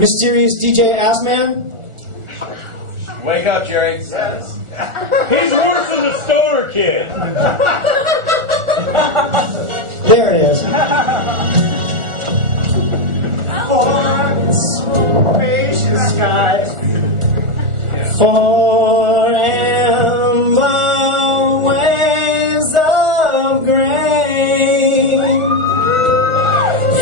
Mysterious DJ Assman? Wake up, Jerry. He's worse than the stoner kid. There it is. For spacious skies, for amber waves of grain,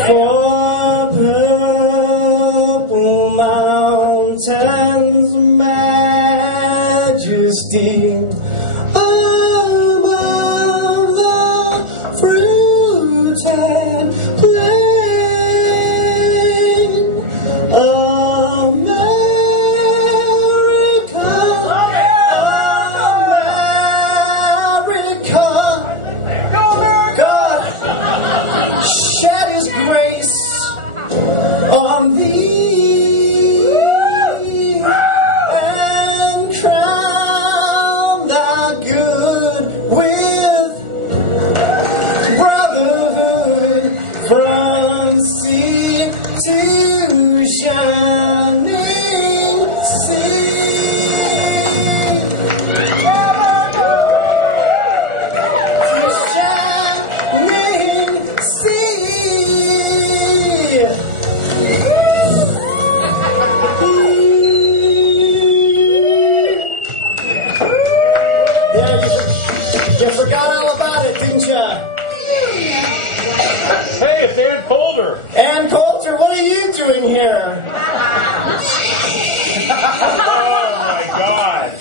for purple mountains' majesty, above the fruited plain, America, God, shed His grace on thee and crown thy good with brotherhood from sea to shining sea. To shining sea. Yeah, you forgot all about it, didn't you? Hey, it's Ann Coulter. Ann Coulter, what are you doing here? Oh my God.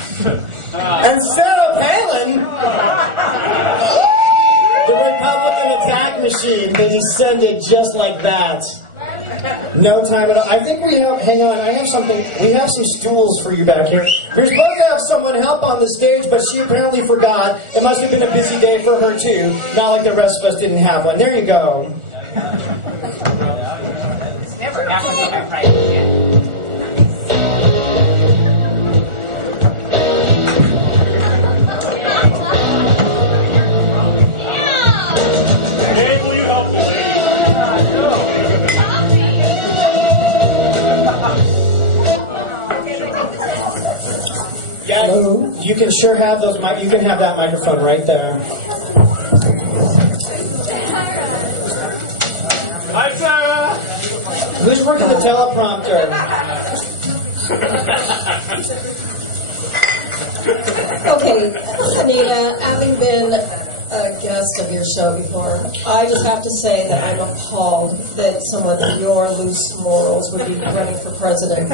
And Sarah Palin, the Republican attack machine, they descended just like that. No time at all. I think we have, hang on, I have something, we have some stools for you back here. You're supposed to have someone help on the stage, but she apparently forgot. It must have been a busy day for her too, not like the rest of us didn't have one. There you go. It's never happened in our private yet. Dave, will you help me? Yeah, you can sure have those. You can have that microphone right there. Hi, Sarah. Who's working the teleprompter? Okay, Anita, having been a guest of your show before, I just have to say that I'm appalled that someone with your loose morals would be running for president.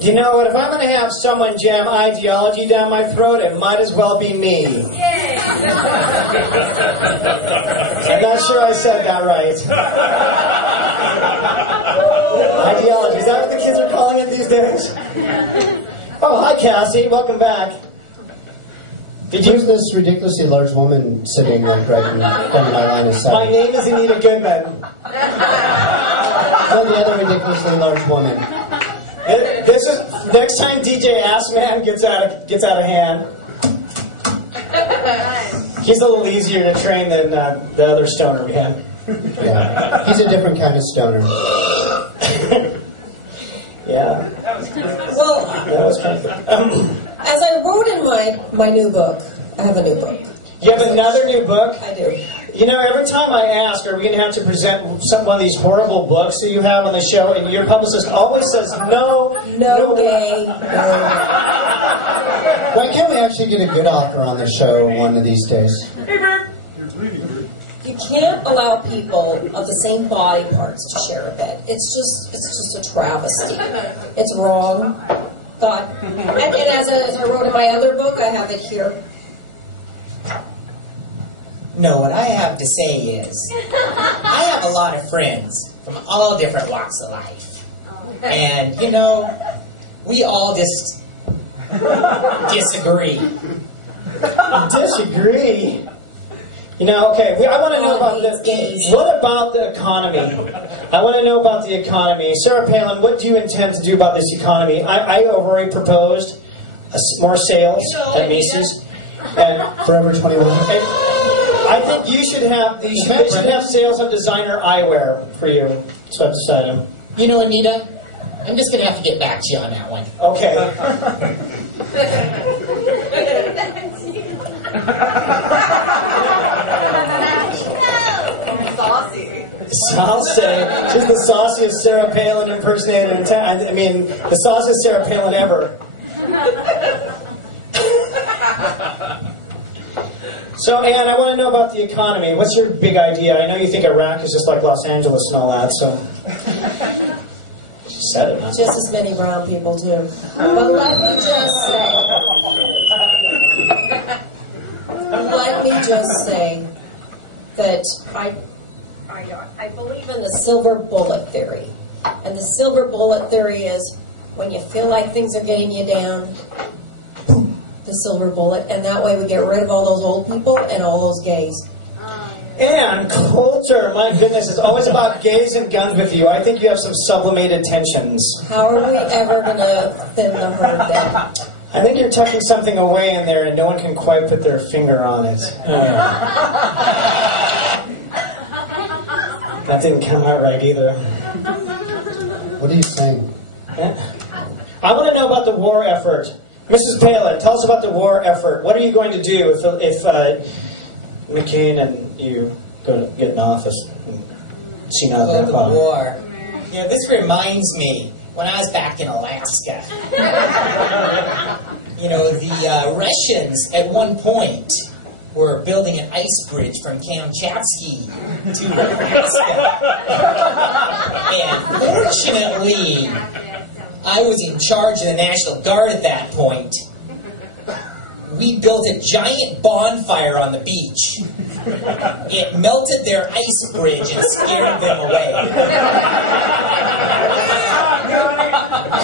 You know what? If I'm going to have someone jam ideology down my throat, it might as well be me. I'm not sure I said that right. Ideology, is that what the kids are calling it these days? Oh, hi, Cassie. Welcome back. Who's this ridiculously large woman sitting like right in front of my line of sight? My name is Anita Goodmann. No, the other ridiculously large woman. This is next time DJ Assman gets out of hand. He's a little easier to train than the other stoner we had. Yeah, he's a different kind of stoner. Yeah. Well, That was kind of good. as I wrote in my new book, I have a new book. You have another new book? I do. You know, every time I ask, are we going to have to present one of these horrible books that you have on the show, and your publicist always says, no way. Why can't we actually get a good author on the show one of these days? You can't allow people of the same body parts to share a bed. It's just a travesty. It's wrong. God. And as I wrote in my other book, I have it here. No, what I have to say is, I have a lot of friends from all different walks of life. And, you know, we all just disagree. Disagree? You know, okay, I want to know about what about the economy? I want to know about the economy. Sarah Palin, what do you intend to do about this economy? I already proposed more sales at Macy's. And Forever 21. I think you should have they should have sales of designer eyewear for you. That's what I've decided. You know, Anita, I'm just going to have to get back to you on that one. Okay. I'll say she's the sauciest Sarah Palin impersonator in town. I mean, the sauciest Sarah Palin ever. So, Anne, I want to know about the economy. What's your big idea? I know you think Iraq is just like Los Angeles and all that, so... She said it, huh? Just as many brown people do. But let me just say that I believe in the silver bullet theory. And the silver bullet theory is when you feel like things are getting you down, boom, the silver bullet, and that way we get rid of all those old people and all those gays. And Coulter, my goodness, it's always about gays and guns with you. I think you have some sublimated tensions. How are we ever going to thin the herd then? I think you're tucking something away in there and no one can quite put their finger on it. That didn't come out right either. What are you saying? I want to know about the war effort. Mrs. Palin, tell us about the war effort. What are you going to do if McCain and you go to get in office and see now Over the war. You know, this reminds me when I was back in Alaska. You know, the Russians at one point were building an ice bridge from Kamchatsky to Alaska. And fortunately, I was in charge of the National Guard at that point. We built a giant bonfire on the beach. It melted their ice bridge and scared them away.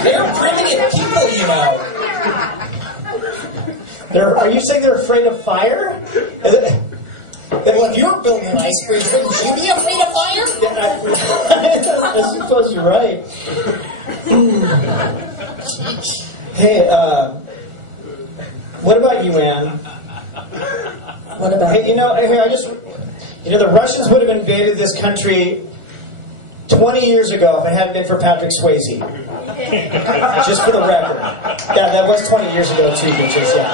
They're primitive people, you know. Are you saying they're afraid of fire? Well, if you're building an ice bridge, wouldn't you be afraid of fire? I suppose you're right. Hey, what about you, Anne? What about Hey, the Russians would have invaded this country 20 years ago if it hadn't been for Patrick Swayze. Just for the record. Yeah, that was 20 years ago too, bitches, yeah.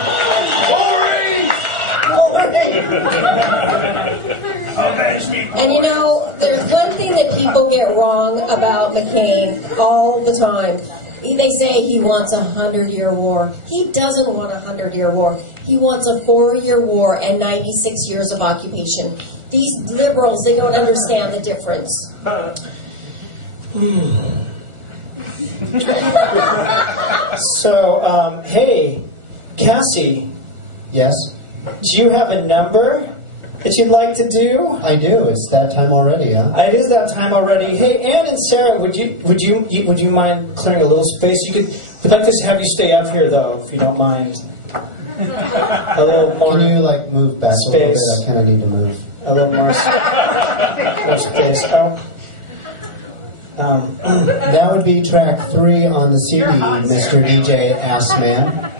And you know, there's one thing that people get wrong about McCain all the time. They say he wants a 100-year war. He doesn't want a 100-year war. He wants a 4-year war and 96 years of occupation. These liberals, they don't understand the difference. So, hey, Cassie. Yes? Do you have a number that you'd like to do? I do. It's that time already, huh? It is that time already. Hey, Anne and Sarah, would you mind clearing a little space? We'd like to have you stay up here, though, if you don't mind. A little more. Can you move back space. a little bit? I kind of need to move. A little more space. That would be track 3 on the CD, Mr. DJ Ass Man.